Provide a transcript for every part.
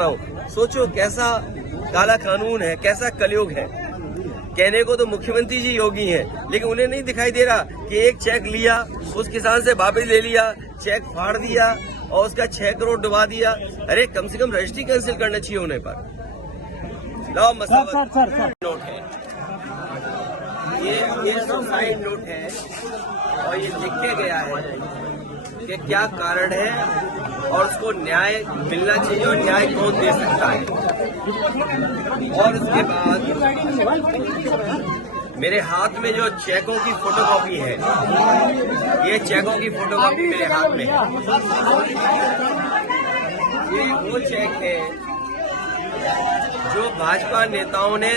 सोचो कैसा काला कानून है, कैसा कलयुग है। कहने को तो मुख्यमंत्री जी योगी हैं, लेकिन उन्हें नहीं दिखाई दे रहा कि एक चेक लिया, उस किसान से वापस ले लिया, चेक फाड़ दिया और उसका 6 करोड़ डुबा दिया। अरे कम से कम रजिस्ट्री कैंसिल करना चाहिए उन्हें पर। लाओ मसला नोट है, ये सुसाइड नोट है और ये लिख के गया है कि क्या कारण है और उसको न्याय मिलना चाहिए और न्याय कौन दे सकता है। और उसके बाद मेरे हाथ में जो चेकों की फोटोकॉपी है, ये चेकों की फोटोकॉपी मेरे हाथ में है। ये वो चेक है जो भाजपा नेताओं ने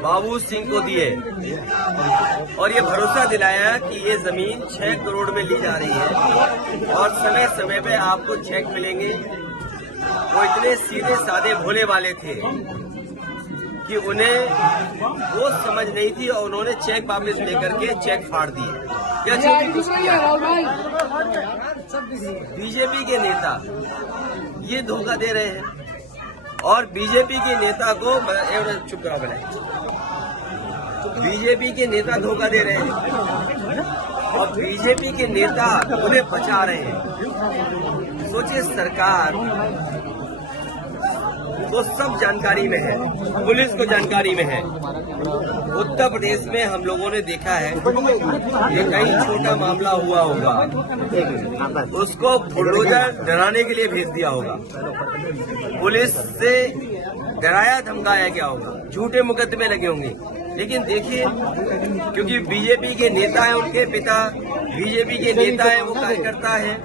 बाबू सिंह को दिए और ये भरोसा दिलाया कि ये जमीन 6 करोड़ में ली जा रही है और समय समय पे आपको चेक मिलेंगे। वो इतने सीधे साधे भोले वाले थे कि उन्हें वो समझ नहीं थी और उन्होंने चेक वापस लेकर के चेक फाड़ दिए। क्या कुछ किया? बीजेपी के नेता ये धोखा दे रहे हैं और बीजेपी के नेता को चुप कराओ पहले। बीजेपी के नेता धोखा दे रहे हैं और बीजेपी के नेता उन्हें बचा रहे हैं। सोचिए, सरकार को सब जानकारी में है, पुलिस को जानकारी में है। उत्तर प्रदेश में हम लोगों ने देखा है ये कहीं छोटा मामला हुआ होगा, उसको बुलडोजर डराने के लिए भेज दिया होगा, पुलिस से डराया धमकाया गया होगा, झूठे मुकदमे लगे होंगे। लेकिन देखिए, क्योंकि बीजेपी के नेता है, उनके पिता बीजेपी के नेता है, वो कार्यकर्ता है,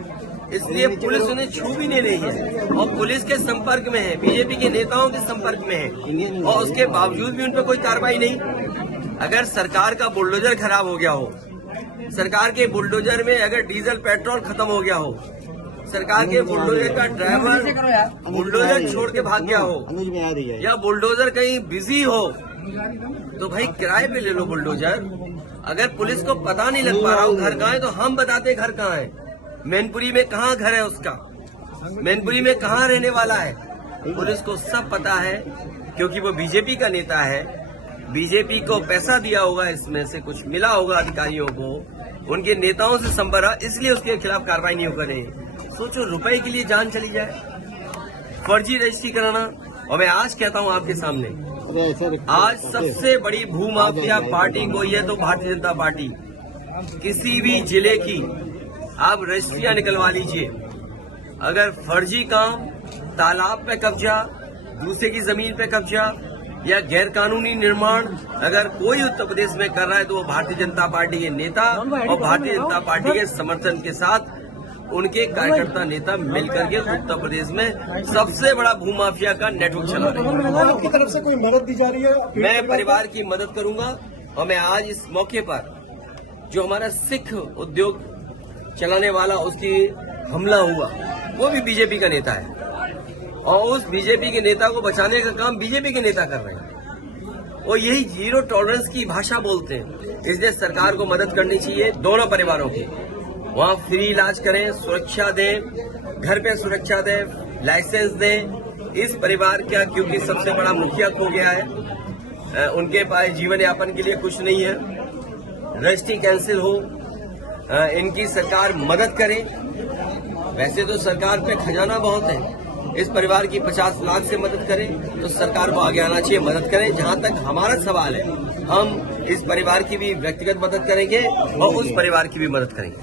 इसलिए पुलिस उन्हें छू भी नहीं रही है और पुलिस के संपर्क में है, बीजेपी के नेताओं के संपर्क में है और उसके बावजूद भी उन पर कोई कार्रवाई नहीं। अगर सरकार का बुलडोजर खराब हो गया हो, सरकार के बुलडोजर में अगर डीजल पेट्रोल खत्म हो गया हो, सरकार के बुलडोजर का ड्राइवर बुलडोजर छोड़ के भाग गया हो या बुलडोजर कहीं बिजी हो, तो भाई किराए पे ले लो बुलडोजर। अगर पुलिस को पता नहीं लग पा रहा हो घर कहाँ है, तो हम बताते घर कहाँ है। मैनपुरी में कहाँ घर है उसका, मैनपुरी में कहाँ रहने वाला है, पुलिस को सब पता है क्योंकि वो बीजेपी का नेता है। बीजेपी को पैसा दिया होगा, इसमें से कुछ मिला होगा अधिकारियों को, उनके नेताओं से संपर्क, इसलिए उसके खिलाफ कार्रवाई नहीं हो रही। सोचो, रुपए के लिए जान चली जाए, फर्जी रजिस्ट्री कराना। और मैं आज कहता हूँ आपके सामने, आज सबसे बड़ी भूमाफिया पार्टी कोई है तो भारतीय जनता पार्टी। किसी भी जिले की आप रजिस्ट्रियां निकलवा लीजिए, अगर फर्जी काम, तालाब पे कब्जा, दूसरे की जमीन पे कब्जा या गैरकानूनी निर्माण अगर कोई उत्तर प्रदेश में कर रहा है तो वो भारतीय जनता पार्टी के नेता और भारतीय जनता पार्टी के समर्थन के साथ उनके कार्यकर्ता नेता मिलकर के उत्तर प्रदेश में सबसे बड़ा भूमाफिया का नेटवर्क चला रहे हैं। आपकी तरफ से कोई मदद दी जा रही है? मैं परिवार की मदद करूंगा और मैं आज इस मौके पर जो हमारा सिख उद्योग चलाने वाला उसकी हमला हुआ, वो भी बीजेपी का नेता है और उस बीजेपी के नेता को बचाने का काम बीजेपी के नेता कर रहे हैं और यही जीरो टॉलरेंस की भाषा बोलते हैं। इसलिए सरकार को मदद करनी चाहिए दोनों परिवारों की। वहाँ फ्री इलाज करें, सुरक्षा दें, घर पे सुरक्षा दें, लाइसेंस दें। इस परिवार का क्योंकि सबसे बड़ा मुखिया खो गया है, उनके पास जीवन यापन के लिए कुछ नहीं है, रजिस्ट्री कैंसिल हो, इनकी सरकार मदद करे। वैसे तो सरकार पे खजाना बहुत है, इस परिवार की 50 लाख से मदद करें तो सरकार को आगे आना चाहिए, मदद करें। जहां तक हमारा सवाल है, हम इस परिवार की भी व्यक्तिगत मदद करेंगे और उस परिवार की भी मदद करेंगे।